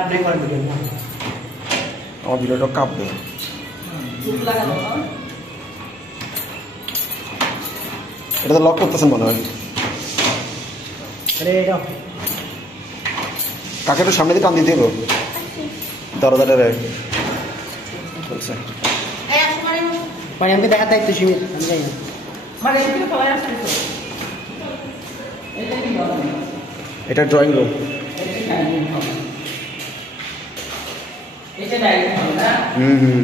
আপনি করে দিবেন না আমার ভিডিওটা কাঁপবে এটা তো লক করতেছেন মনে হয় কাকে একটু সামনে দিয়ে টান দিতে হবে দরজাটা বলছে মানে আমাকে দেখাতে একটু সীমিত আমি যাই না এটা ড্রয়িং রুম হুম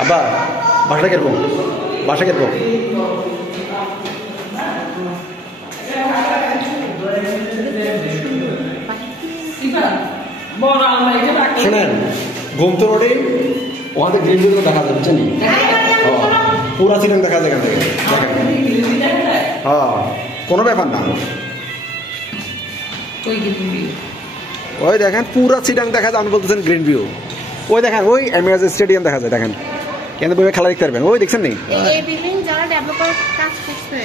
আব্বা বাসাটা কিরকম বাসা কিরকম শোনেন ঘুমতো রোডে ওখানে গ্রিন ভিউ দেখা যায় বুঝছেন পুরা চিরং দেখা যায় এখান থেকে হ্যাঁ কোনো ব্যাপার না ওই দেখেন পুরা চিটাং দেখা যায় আপনি বলতেছেন গ্রিন ভিউ ওই দেখেন ওই এমএস স্টেডিয়াম দেখা যায় দেখেন কেন বই খেলা দেখতে পারবেন ওই দেখছেন নি এই বিল্ডিং যারা ডেভেলপার কাজ করছে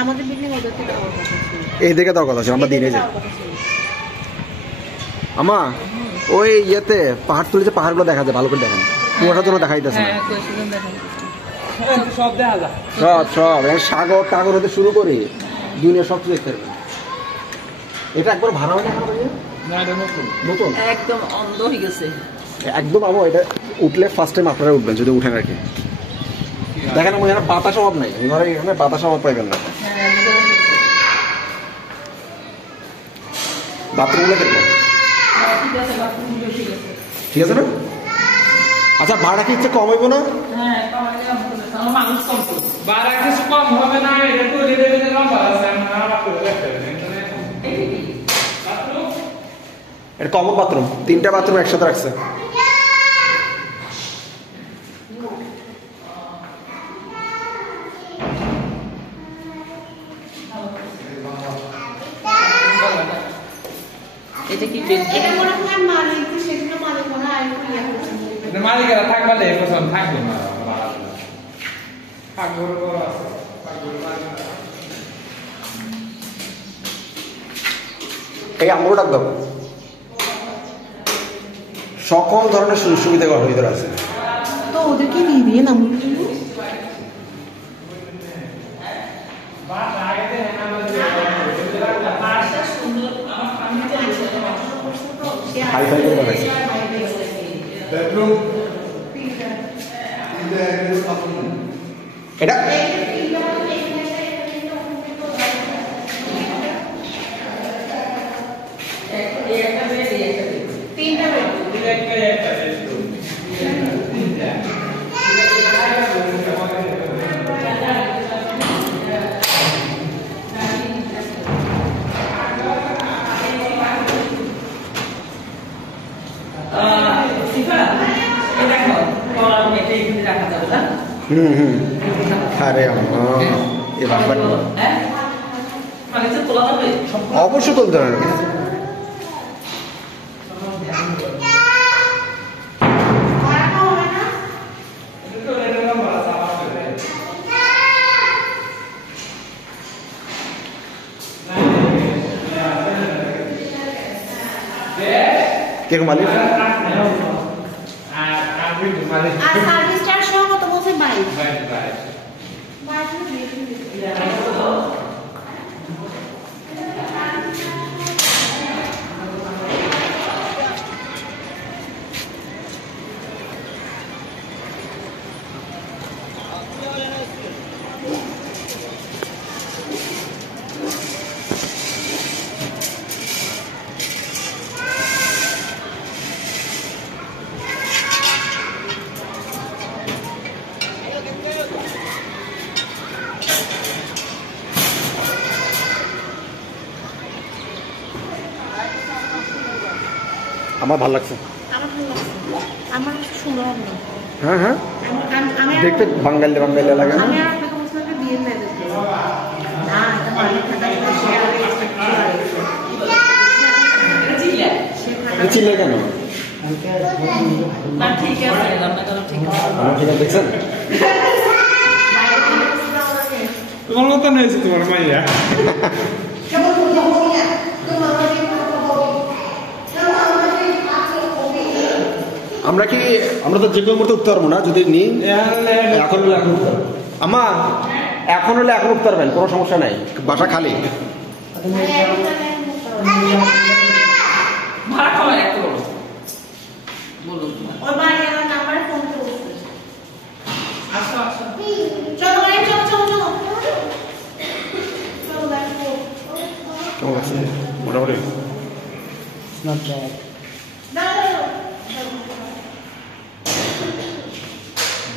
আমাদের বিল্ডিং ওদের থেকে দেওয়ার কথা ছিল এই দিকে দেওয়ার কথা ছিল আমরা দিনে যাই আমা ওই ইয়েতে পাহাড় তুলেছে পাহাড়গুলো দেখা যায় ভালো করে দেখেন কুয়াশার জন্য দেখা যাইতেছে না সব দেখা যায় সব সাগর টাগর হতে শুরু করে দুনিয়া সব কিছু দেখতে পারবেন এটা একবার ভাড়া হয় না নতুন একদম অন্ধ হয়ে গেছে একদম আমো এটা উঠলে ফার্স্ট টাইম আপনারা উঠবেন যদি উঠেন আর কি দেখেন আমার এখানে বাতাস অভাব নাই ঘরে এখানে বাতাস অভাব পাইবেন না বাথরুমগুলো দেখবো ঠিক আছে না আচ্ছা ভাড়া কি ইচ্ছে কম হইব না ভাড়া কিছু কম হবে না এটা তো রেডি নাম্বার আছে এটা কমন বাথরুম 3টা বাথরুম একসাথে রাখছে এটা কি এটা মনে হয় মালিক সেজন্য মালিক মনে হয় এটা মালিকেরা থাকবে না এখন থাকবে না থাকবে বড় আছে এই আমরো ডাক দাও সকল ধরনের সুযোগ সুবিধা ভিতরে আছে তো ওদেরকে নিয়ে দিয়ে নাম হাই ফাই করে বানাইছে এটা আরে অবশ্যই তুলতে হবে কে মালিক আর সার্ভিস চার্জ সহ কত বলছে 22 আমার ভালো লাগছে আমার সুন্দর হবে হ্যাঁ হ্যাঁ দেখতে বাঙালি লাগে না আমি আর আপনাকে বলছিলাম যে বিয়ে চিল্লাই কেন? না ঠিক আছে, রান্না করা ঠিক আছে। আমার ঠিক আছে দেখছেন? তোমার মতন হয়েছে তোমার মাইয়া। আমরা তো যে কোনো মুহূর্তে উঠতে পারবো না যদি নিই। এখন হলে এখন আমা এখন হলে এখন উঠতে পারবেন, কোনো সমস্যা নাই, বাসা খালি। ভাড়া খাওয়ার এত বড় বলুন। ওর বাড়ি আমার নাম্বারে ফোন করছে। আসো আসো। চলো ভাই, চলো চলো চলো চলো দেখো। কেমন আছে মোটামুটি? Not bad. দাঁড়াও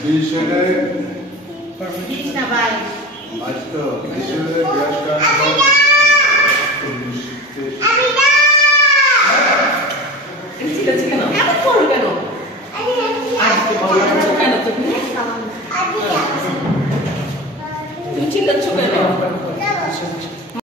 বিশ না ভাই আজ তো গ্যাস কার্ড ঠিক আছে কেন? এমন করো কেন? আজকে বললাম কেন তুমি? তুমি চিল্লাচ্ছ কেন?